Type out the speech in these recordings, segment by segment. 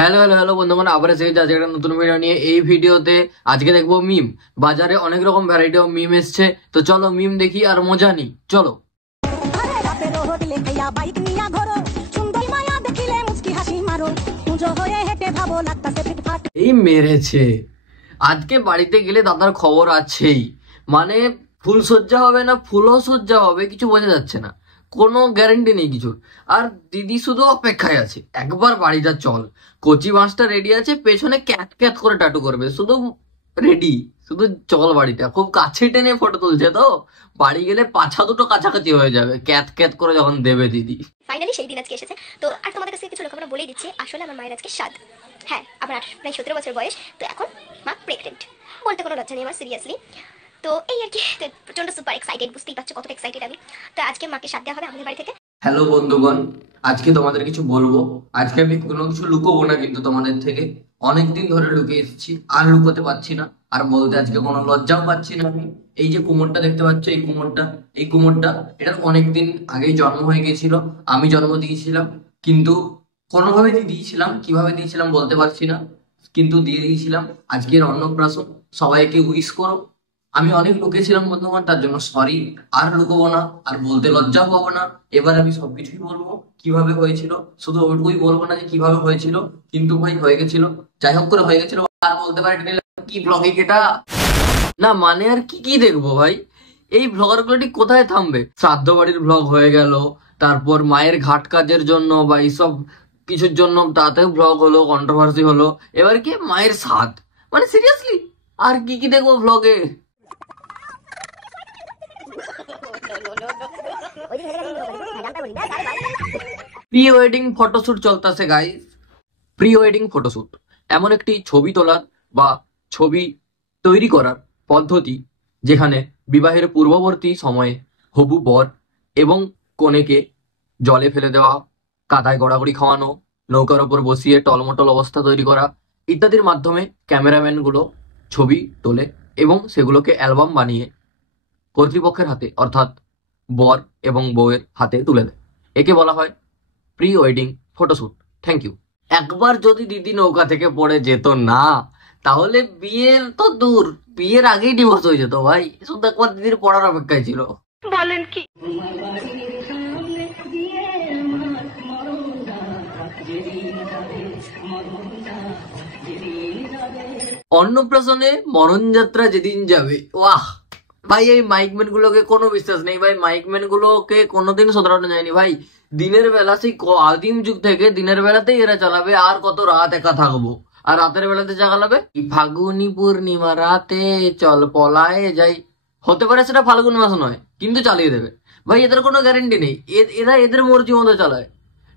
Hello hello hello বন্ধুগণ, আবার এসেছি আজকে একটা নতুন ভিডিও নিয়ে। এই ভিডিওতে আজকে দেখবো মিম। বাজারে অনেক রকম ভ্যারাইটি অফ মিম এসছে, তো চলো মিম দেখি আর মজা নিই। চলো। এই মেরেছে। আজকে বাড়িতে গেলে দাদার খবর আছেই, মানে ফুলসজ্জা হবে না ফুলও সজ্জা হবে কিছু বোঝা যাচ্ছে না, কোনো গ্যারেন্টি নেই কিছুর। আর দিদি শুধু অপেক্ষায় আছে, একবার বাড়িটা চল। কচি বাঁশটা রেডি আছে, পেছনে ক্যাট ক্যাট করে টাটু করবে, শুধু রেডি, শুধু চল বাড়িটা। খুব কাছে টেনে ফটো তুলছে, তো বাড়ি গেলে পাছা দুটো কাছাকাছি হয়ে যাবে ক্যাট ক্যাট করে যখন দেবে দিদি। ফাইনালি সেই দিন আজকে এসেছে। তো আর তোমাদের কাছে কিছু লোকরা বলেই দিচ্ছি, আসলে আমার মায়ের আজকে 7। হ্যাঁ, আমার প্রায় 17 বছর বয়স। তো এখন মা প্রেগনেন্ট, বলতে কোনো লজ্জা নেই আমার, সিরিয়াসলি। তো এই আর কি, প্রচন্ড সুপার এক্সাইটেড, বুঝতেই পারছো কতটা এক্সাইটেড আমি। তো আজকে মাকে 7 দেওয়া হবে আমাদের বাড়ি থেকে। হ্যালো বন্ধুগণ, আজকে তোমাদের কিছু বলবো। আজকে আমি কোনো কিছু লুকোবো না, কিন্তু তোমাদের থেকে অনেকদিন ধরে লুকিয়ে এসেছি, আর লুকোতে পারছি না, আর বলতে আজকে কোনো লজ্জাও পাচ্ছি না আমি। এই যে কুমোরটা দেখতে পাচ্ছ, এই কুমোরটা এটার অনেকদিন আগেই জন্ম হয়ে গেছিল, আমি জন্ম দিয়েছিলাম, কিন্তু কোনোভাবে দিয়েছিলাম, কিভাবে দিয়েছিলাম বলতে পারছি না, কিন্তু দিয়ে দিয়েছিলাম। আজকের অন্নপ্রাশন, সবাইকে উইশ করো। আমি অনেক লুকিয়েছিলাম বন্ধুগণ, তার জন্য সরি। আর লুকোবো না, আর বলতে লজ্জাও পাবো না। এবার আমি সবকিছুই বলবো কিভাবে হয়েছিল, শুধু ওইটুকুই বলবো না যে কিভাবে হয়েছিল, কিন্তু ভাই হয়ে গেছিল, যাই হোক করে হয়ে গেছিল। আর বলতে পারি কি ব্লগিং এটা না, মানে আর কি কি দেখবো ভাই। এই ব্লগার গুলো ঠিক কোথায় থামবে? শ্রাদ্ধ বাড়ির ব্লগ হয়ে গেল, তারপর মায়ের ঘাট কাজের জন্য বা এইসব কিছুর জন্য তাতেও ব্লগ হলো, কন্ট্রোভার্সি হলো। এবার কি মায়ের স্বাদ, মানে সিরিয়াসলি আর কি কি দেখবো ব্লগে? প্রি ওয়েডিং ফটোশুট চলতেছে গাইস। প্রি ওয়েডিং ফটোশুট এমন একটি ছবি তোলার বা ছবি তৈরি করার পদ্ধতি, যেখানে বিবাহের পূর্ববর্তী সময়ে হবু বর এবং কনেকে জলে ফেলে দেওয়া, কাদায় গড়াগড়ি খাওয়ানো, নৌকার ওপর বসিয়ে টলমটল অবস্থা তৈরি করা ইত্যাদির মাধ্যমে ক্যামেরাম্যানগুলো ছবি তোলে এবং সেগুলোকে অ্যালবাম বানিয়ে কর্তৃপক্ষের হাতে, অর্থাৎ বর এবং বউয়ের হাতে তুলে দেয়। একে বলা হয় pre wedding photoshoot. Thank you. একবার যদি দিদি নৌকা থেকে পড়ে যেত না, তাহলে বিয়ের তো দূর, বিয়ের আগেই ডিভোর্স হয়ে যেত ভাই। শুধু একবার দিদির পড়ার অপেক্ষায় ছিল। বলেন কি? অন্নপ্রাশনে মরণযাত্রা যেদিন যাবে, ওয়াহ ভাই। এই মাইকম্যান গুলোকে কোনো বিশ্বাস নেই ভাই, মাইকম্যান গুলোকে কোনোদিন শোধরানো যায়নি ভাই। দিনের বেলা সেই আদিম যুগ থেকে দিনের বেলাতেই এরা চালাবে, আর কত রাত একা থাকবো। আর রাতের বেলাতে চালাবে ফাগুনি পূর্ণিমা রাতে চল পলায়ে যাই। হতে পারে সেটা ফাল্গুন মাস নয়, কিন্তু চালিয়ে দেবে ভাই। এদের কোনো গ্যারেন্টি নেই, এরা এদের মর্জি মতো চালায়।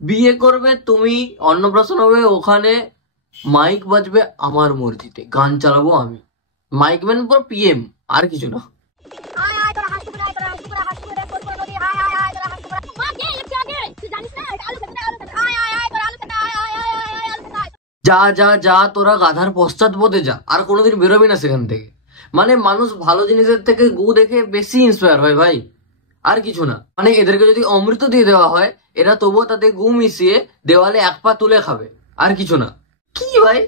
বিয়ে করবে তুমি, অন্নপ্রাশন হবে, ওখানে মাইক বাজবে আমার মর্জিতে, গান চালাবো আমি। মাইকম্যান পুরো পিএম, আর কিছু না। যা যা যা, তোরা গাধার পশ্চাৎপদে যা, আর কোনোদিন বেরোবি না সেখান থেকে। মানে মানুষ ভালো জিনিসের থেকে গু দেখে বেশি ইন্সপায়ার হয় ভাই, আর কিছু না। মানে এদেরকে যদি অমৃত দিয়ে দেওয়া হয়, এরা তবুও তাতে গু মিশিয়ে দেওয়ালে এক পা তুলে খাবে, আর কিছু না। কি ভাই,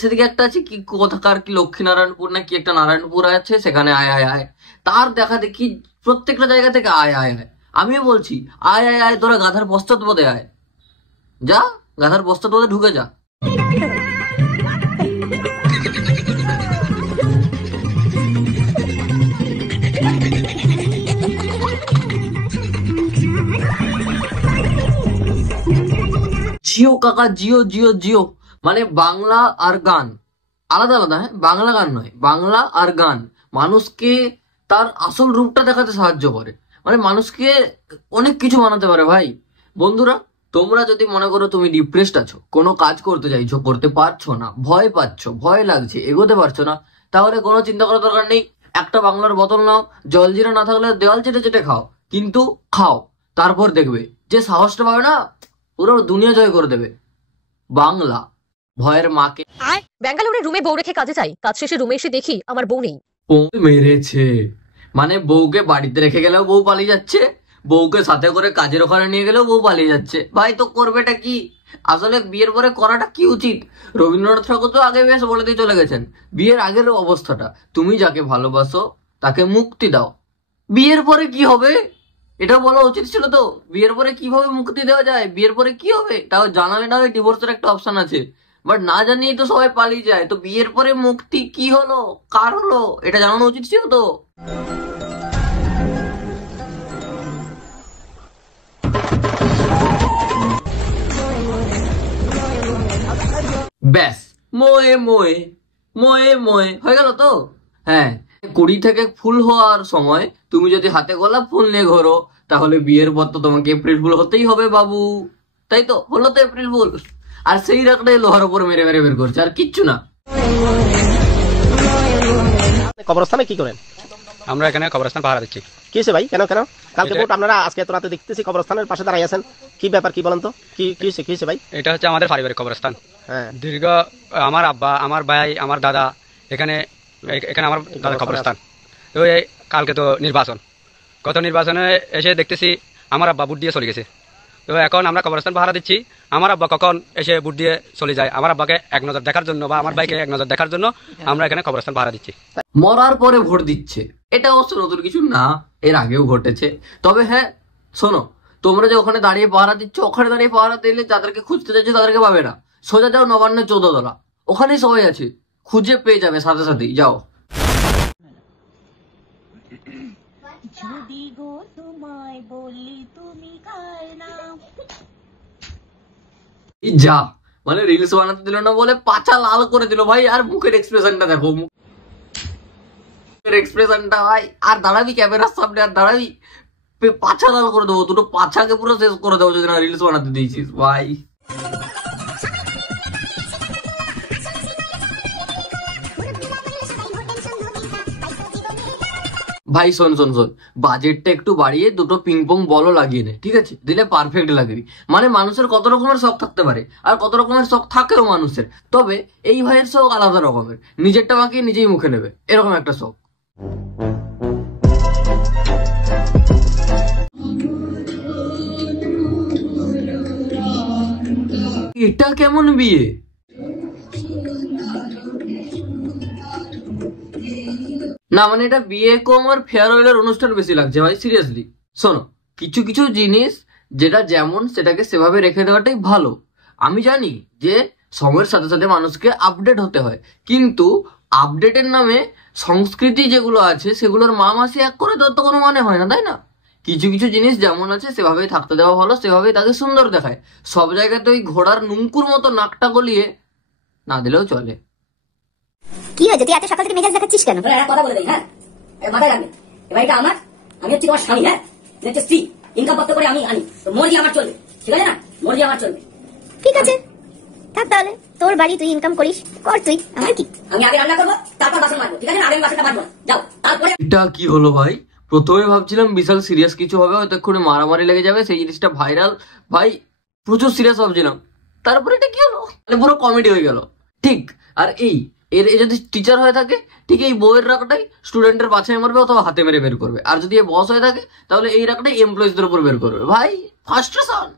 সেদিকে একটা আছে কি কোথাকার কি লক্ষ্মীনারায়ণপুর না কি একটা নারায়ণপুর আছে, সেখানে আয় আয় আয়, তার দেখা দেখি প্রত্যেকটা জায়গা থেকে আয় আয় আয়। আমিও বলছি আয় আয় আয়, তোরা গাধার পশ্চাৎপদে আয়, যা গাধার পশ্চাৎপদে ঢুকে যা। জিও কাকা, জিও জিও জিও। মানে বাংলা আর গান আলাদা আলাদা, হ্যাঁ, বাংলা গান নয়, বাংলা আর গান মানুষকে তার আসল রূপটা দেখাতে সাহায্য করে। মানে মানুষকে অনেক কিছু বানাতে পারে ভাই। বন্ধুরা, তোমরা যদি মনে করো তুমি ডিপ্রেসড আছো, কোনো কাজ করতে চাইছো, করতে পারছো না, ভয় পাচ্ছ, ভয় লাগছে, এগোতে পারছো না, তাহলে কোনো চিন্তা করার দরকার নেই। একটা বাংলার বোতল নাও, জলজিরা না থাকলে দেওয়াল চেটে চেটে খাও, কিন্তু খাও। তারপর দেখবে যে সাহসটা পাবে না, পুরো দুনিয়া জয় করে দেবে। বাংলা ভয়ের মাকে। ব্যাঙ্গালোরে রুমে বউ রেখে কাজে যাই, কাজ শেষে রুমে এসে দেখি আমার বউ নেই। মেরেছে। মানে বউকে বাড়িতে রেখে গেলেও বউ পালিয়ে যাচ্ছে, বউকে সাথে করে কাজের ওখানে নিয়ে গেলেও বউ পালিয়ে যাচ্ছে। ভাই তো করবেটা কি? আসলে বিয়ের পরে করাটা কি উচিত? রবীন্দ্রনাথ ঠাকুর তো আগে বেশ বলে দিয়ে চলে গেছেন, বিয়ের আগের অবস্থাটা, তুমি যাকে ভালোবাসো তাকে মুক্তি দাও, বিয়ের পরে কি হবে এটা বলা উচিত ছিল তো। বিয়ের পরে কিভাবে মুক্তি দেওয়া যায়, বিয়ের পরে কি হবে তাও জানালে না, ডিভোর্সের একটা অপশন আছে, বাট না জানিয়েই তো সবাই পালিয়ে যায়। তো বিয়ের পরে মুক্তি কি হলো, কার হলো, এটা জানানো উচিত ছিল তো। ব্যাস, মোয়ে মোয়ে মোয়ে মোয়ে হয়ে গেল তো। হ্যাঁ, কুড়ি থেকে ফুল হওয়ার সময় তুমি যদি হাতে গোলাপ ফুল নিয়ে ঘোরো, তাহলে বিয়ের পর তো তোমাকে এপ্রিল ফুল হতেই হবে বাবু, তাই তো? হলো তো এপ্রিল ফুল। আর সেই রাগটাই লোহার উপর মেরে মেরে বের করছে, আর কিচ্ছু না। কবরস্থানে কি করেন? আমরা এখানে কবরস্থান পাহারা দিচ্ছি। কি হয়েছে ভাই, কেন কালকে ভোট, আপনারা আজকে এত রাতে দেখতেছি কবরস্থানের পাশে দাঁড়াই আছেন, কি ব্যাপার কি বলেন তো? কি হয়েছে ভাই? এটা হচ্ছে আমাদের পারিবারিক কবরস্থান। হ্যাঁ, দীর্ঘ আমার আব্বা, আমার ভাই, আমার দাদা, এখানে আমার দাদা কবরস্থান। তো এই কালকে তো নির্বাচন, গত নির্বাচনে এসে দেখতেছি আমার আব্বা ভোট দিয়ে চলে গেছে। তো এখন আমরা কবরস্থান পাহারা দিচ্ছি, আমার আব্বা কখন এসে ভোট দিয়ে চলে যায়, আমার আব্বাকে এক নজর দেখার জন্য বা আমার ভাইকে এক নজর দেখার জন্য আমরা এখানে কবরস্থান পাহারা দিচ্ছি। মরার পরে ভোট দিচ্ছে, এটা অবশ্য নতুন কিছু না, এর আগেও ঘটেছে। তবে হ্যাঁ শোনো, তোমরা যে ওখানে দাঁড়িয়ে পাহারা দিচ্ছ, ওখানে দাঁড়িয়ে পাহারা দিলে যাদেরকে খুঁজতে যাচ্ছে তাদেরকে পাবে না। সোজা যাও নবান্ন 14 তলা, ওখানেই সবাই আছে, খুঁজে পেয়ে যাবে সাথে সাথেই, যাও। যদি গো তোমায় বলি তুমি কার নাম। এই যা, মানে রিলস বানাতে দিল না বলে পাছা লাল করে দিল ভাই। আর মুখের এক্সপ্রেশনটা দেখো, মুখের এক্সপ্রেশনটা ভাই। আর দাঁড়াবি ক্যামেরার সামনে, আর দাঁড়াবি, পাছা লাল করে দেবো, দুটো পাছাকে পুরো শেষ করে দেবো যদি না রিলস বানাতে দিয়েছিস ভাই। ভাই শোন শোন শোন, বাজেটটা একটু বাড়িয়ে দুটো পিং পং বলও লাগিয়ে নে, ঠিক আছে? দিলে পারফেক্ট লাগবি। মানে মানুষের কত রকমের শখ থাকতে পারে, আর কত রকমের শখ থাকেও মানুষের, তবে এই ভাইয়ের শখ আলাদা রকমের, নিজেরটা বাকিয়ে নিজেই মুখে নেবে, এরকম একটা শখ। এটা কেমন বিয়ে? না মানে এটা বিয়ে কম আর ফেয়ারওয়েলের অনুষ্ঠান বেশি লাগছে ভাই, সিরিয়াসলি। শোনো, কিছু কিছু জিনিস যেটা যেমন সেটাকে সেভাবে রেখে দেওয়াটাই ভালো। আমি জানি যে সময়ের সাথে সাথে মানুষকে আপডেট হতে হয়, কিন্তু আপডেটের নামে সংস্কৃতি যেগুলো আছে সেগুলোর মা মাসি এক করে দেওয়ার তো কোনো মানে হয় না, তাই না? কিছু কিছু জিনিস যেমন আছে সেভাবেই থাকতে দেওয়া ভালো, সেভাবেই তাকে সুন্দর দেখায়। সব জায়গাতে ওই ঘোড়ার নুঙ্কুর মতো নাকটা গলিয়ে না দিলেও চলে। কি হয়েছে, তুই এত সকাল থেকে মেজাজ দেখাচ্ছিস কেন? কথা বলে দেই, হ্যাঁ মাথায় রাখবে, এবার এটা আমার, আমি হচ্ছি তোমার স্বামী, হ্যাঁ তুমি হচ্ছে স্ত্রী, ইনকাম পত্র করে আমি আনি, তো মর্জি আমার চলবে, ঠিক আছে না? মর্জি আমার চলবে। ঠিক আছে, থাক তাহলে, তোর বাড়ি, তুই ইনকাম করিস, কর তুই, আমার কি? আমি আগে রান্না করবো, তারপর বাসন মাজবো, ঠিক আছে না? আগে আমি বাসনটা মাজবো, যাও। তারপরে এটা কি হলো ভাই? প্রথমে ভাবছিলাম বিশাল সিরিয়াস কিছু হবে, হয়তো এক্ষুনি মারামারি লেগে যাবে, সেই জিনিসটা ভাইরাল, ভাই প্রচুর সিরিয়াস ভাবছিলাম, তারপরে এটা কি হলো, মানে পুরো কমেডি হয়ে গেল। ঠিক, আর এর যদি টিচার হয়ে থাকে, ঠিক এই বইয়ের রাগটাই স্টুডেন্টের পাছায় মারবে অথবা হাতে মেরে বের করবে। আর যদি এ বস হয়ে থাকে তাহলে এই রাগটাই এমপ্লয়িজদের উপর বের করবে। ভাই ফার্স্ট্রেশন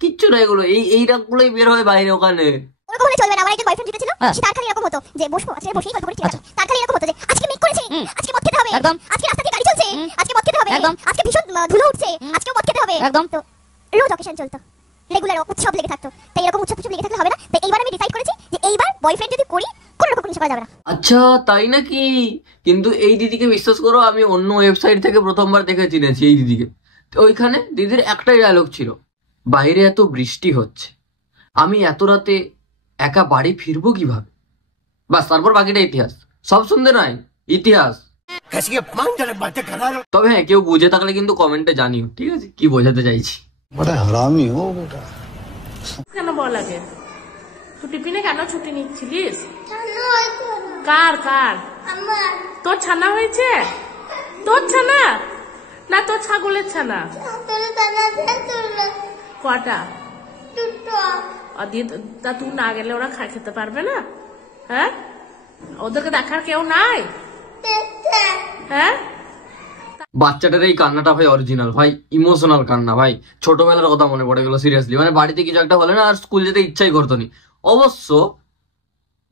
কিচ্ছু না এগুলো, এই রাগগুলোই বের হয় বাইরে ওখানে। ওরকম হলে চলবে না। আমার একজন বয়ফ্রেন্ড যেটা ছিল, সে তার খালি এরকম হতো যে বসবো, আজকে বসেই গল্প করি, ঠিক আছে? তার খালি এরকম হতো যে আজকে মেঘ করেছে, আজকে মদ খেতে হবে, একদম। আজকে রাস্তা দিয়ে গাড়ি চলছে, আজকে মদ খেতে হবে, একদম। আজকে ভীষণ ধুলো উঠছে, আজকে মদ খেতে হবে, একদম। তো রোজ অকেশন চলতো, রেগুলার উৎসব লেগে থাকতো। তাই এরকম উৎসব লেগে থাকলে হবে না। তাই এইবার আমি ডিসাইড করেছি যে এইবার বয়ফ্রেন্ড যদি করি, কোনো রকম কিছু করা যাবে না। আচ্ছা তাই নাকি? কিন্তু এই দিদিকে বিশ্বাস করো, আমি অন্য ওয়েবসাইট থেকে প্রথমবার দেখে চিনেছি এই দিদিকে। তো ওইখানে দিদির একটাই ডায়লগ ছিল, বাইরে এত বৃষ্টি হচ্ছে, আমি এত রাতে একা বাড়ি ফিরবো কিভাবে। বাস, তারপর বাকিটা ইতিহাস, সব শুনতে নয় ইতিহাস। তবে হ্যাঁ, কেউ বুঝে থাকলে কিন্তু কমেন্টে জানিও, ঠিক আছে, কি বোঝাতে চাইছি। কেন বল লাগে, তুই টিফিনে কেন ছুটি নিচ্ছিলিস? কার কার? তোর ছানা হয়েছে? তোর ছানা না তোর ছাগলের ছানা? কটা? তা তুই না গেলে ওরা খেতে পারবে না? হ্যাঁ, ওদেরকে দেখার কেউ নাই? হ্যাঁ, বাচ্চাটার এই কান্নাটা ভাই অরিজিনাল, ভাই ইমোশনাল কান্না। ভাই ছোটবেলার কথা মনে পড়ে গেল সিরিয়াসলি। মানে বাড়িতে কিছু একটা হলে না আর স্কুল যেতে ইচ্ছাই করতো নি। অবশ্য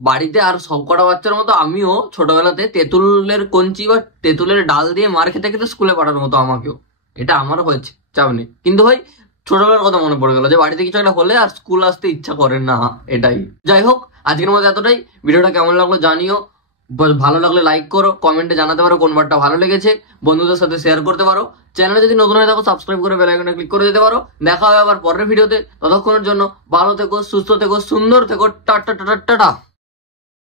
বাড়িতে আর সব কটা বাচ্চার মতো আমিও ছোটবেলাতে তেঁতুলের কঞ্চি বা তেঁতুলের ডাল দিয়ে মার খেতে খেতে স্কুলে পাঠানোর মতো আমাকেও, এটা আমারও হয়েছে, চাপ নেই। কিন্তু ভাই ছোটবেলার কথা মনে পড়ে গেল যে বাড়িতে কিছু একটা হলে আর স্কুল আসতে ইচ্ছা করেন না, এটাই। যাই হোক, আজকের মতো এতটাই। ভিডিওটা কেমন লাগলো জানিও, ভালো লাগলে লাইক করো, কমেন্টে জানাতে পারো কোন পার্টটা ভালো লেগেছে, বন্ধুদের সাথে শেয়ার করতে পারো। চ্যানেলে যদি নতুন হয়ে থাকো সাবস্ক্রাইব করে বেল আইকনে ক্লিক করে দিতে পারো। দেখা হবে আবার পরের ভিডিওতে, ততক্ষণের জন্য ভালো থেকো, সুস্থ থেকো, সুন্দর থেকো, টাটা টাটা টাটা।